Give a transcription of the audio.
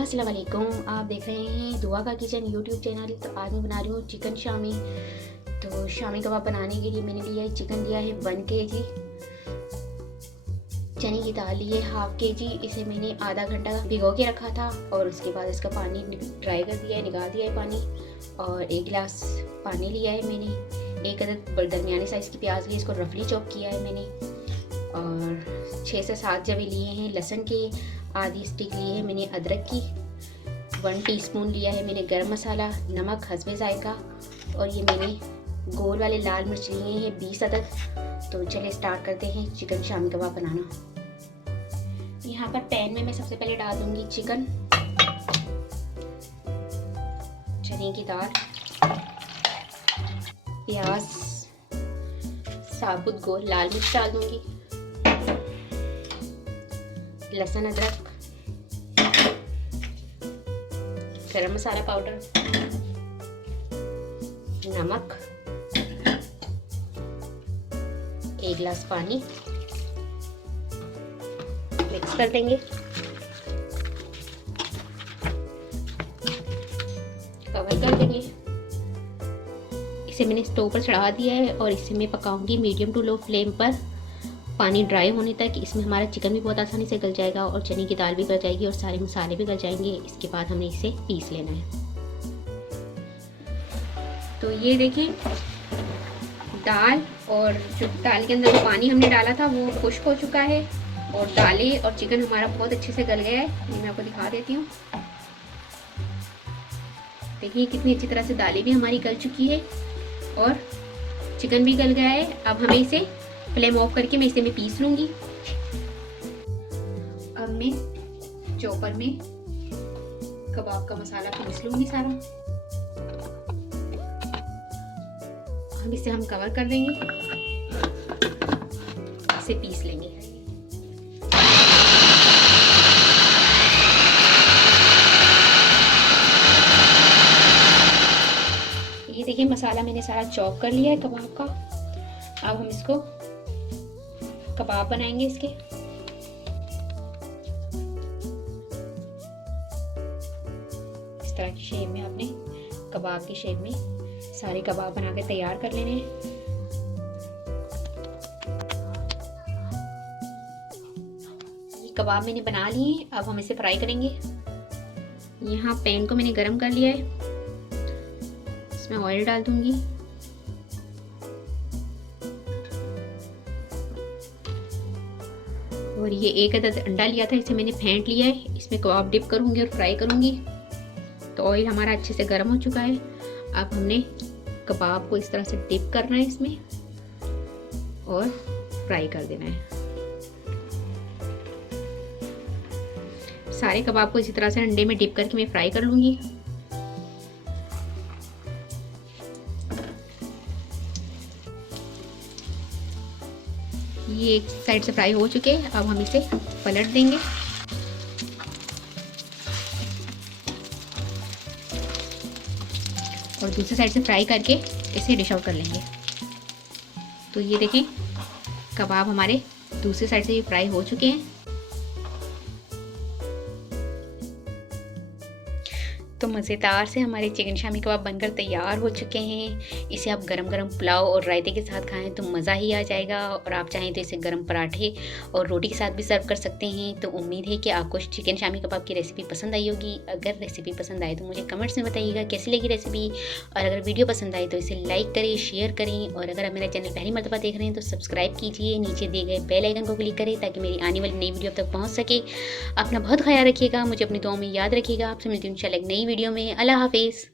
अस्सलाम वालेकुम। आप देख रहे हैं दुआ का किचन यूट्यूब चैनल। तो आज मैं बना रही हूँ चिकन शामी। तो शामी कबाब बनाने के लिए मैंने लिया है चिकन, लिया है 1 kg, चने की दाल ली है ½ kg। इसे मैंने आधा घंटा भिगो के रखा था और उसके बाद इसका पानी ड्राई कर दिया है, निकाल दिया है पानी। और 1 गिलास पानी लिया है मैंने। 1 अदद दरमियाने साइज़ की प्याज ली, इसको रफली चॉप किया है मैंने। और 6 से 7 जवे लिए हैं लहसुन के, आधी स्टिक ली है मैंने अदरक की। 1 टीस्पून लिया है मैंने गरम मसाला, नमक हस्बे जायका। और ये मैंने गोल वाले लाल मिर्च लिए हैं 20 अदद। तो चलिए स्टार्ट करते हैं चिकन शामी कबाब बनाना। यहाँ पर पैन में मैं सबसे पहले डाल दूंगी चिकन, चने की दाल, प्याज, साबुत गोल लाल मिर्च डाल दूंगी, लहसुन अदरक, गरम मसाला पाउडर, नमक, 1 गिलास पानी, मिक्स कर देंगे। कवर कर देंगे। इसे मैंने स्टोव पर चढ़ा दिया है और इसे मैं पकाऊंगी मीडियम टू लो फ्लेम पर, पानी ड्राई होने तक। इसमें हमारा चिकन भी बहुत आसानी से गल जाएगा और चने की दाल भी गल जाएगी और सारे मसाले भी गल जाएंगे। इसके बाद हमें इसे पीस लेना है। तो ये देखें, दाल और जो दाल के अंदर जो पानी हमने डाला था वो खुश्क हो चुका है और दालें और चिकन हमारा बहुत अच्छे से गल गया है। ये मैं आपको दिखा देती हूँ। देखिए कितनी अच्छी तरह से दालें भी हमारी गल चुकी है और चिकन भी गल गया है। अब हमें इसे फ्लेम ऑफ करके मैं इसे पीस लूंगी। अब मैं चॉपर में कबाब का मसाला पीस लूंगी सारा। अब इसे हम कवर कर देंगे, इसे पीस लेंगे। ये देखिए मसाला मैंने सारा चॉप कर लिया है कबाब का। अब हम इसको कबाब बनाएंगे इसके। इस तरह की शेप में आपने कबाब की शेप में सारे कबाब बना के तैयार कर लेने हैं। ये कबाब मैंने बना लिए। अब हम इसे फ्राई करेंगे। यहाँ पैन को मैंने गरम कर लिया है, इसमें ऑयल डाल दूंगी। और ये 1 अदद अंडा लिया था, इसे मैंने फेंट लिया है। इसमें कबाब डिप करूंगी और फ्राई करूंगी। तो ऑयल हमारा अच्छे से गर्म हो चुका है। अब हमने कबाब को इस तरह से डिप करना है इसमें और फ्राई कर देना है। सारे कबाब को इसी तरह से अंडे में डिप करके मैं फ्राई कर लूंगी। ये एक साइड से फ्राई हो चुके हैं। अब हम इसे पलट देंगे। और दूसरी साइड से फ्राई करके इसे डिश आउट कर लेंगे। तो ये देखें कबाब हमारे दूसरी साइड से ये फ्राई हो चुके हैं। तो मज़ेदार से हमारे चिकन शामी कबाब बनकर तैयार हो चुके हैं। इसे आप गरम गरम पुलाव और रायते के साथ खाएं तो मज़ा ही आ जाएगा। और आप चाहें तो इसे गरम पराठे और रोटी के साथ भी सर्व कर सकते हैं। तो उम्मीद है कि आपको चिकन शामी कबाब की रेसिपी पसंद आई होगी। अगर रेसिपी पसंद आए तो मुझे कमेंट्स में बताइएगा कैसी लगी रेसिपी। और अगर वीडियो पसंद आए तो इसे लाइक करें, शेयर करें। और अगर आप मेरा चैनल पहली मरतबा देख रहे हैं तो सब्सक्राइब कीजिए। नीचे दिए गए बेल आइकन को क्लिक करें ताकि मेरी आने वाली नई वीडियो तक पहुँच सके। अपना बहुत ख्याल रखिएगा, मुझे अपनी दुआ में याद रखिएगा। आपसे मिलती हूँ इंशाल्लाह एक नई वीडियो में। अल्लाह हाफिज़।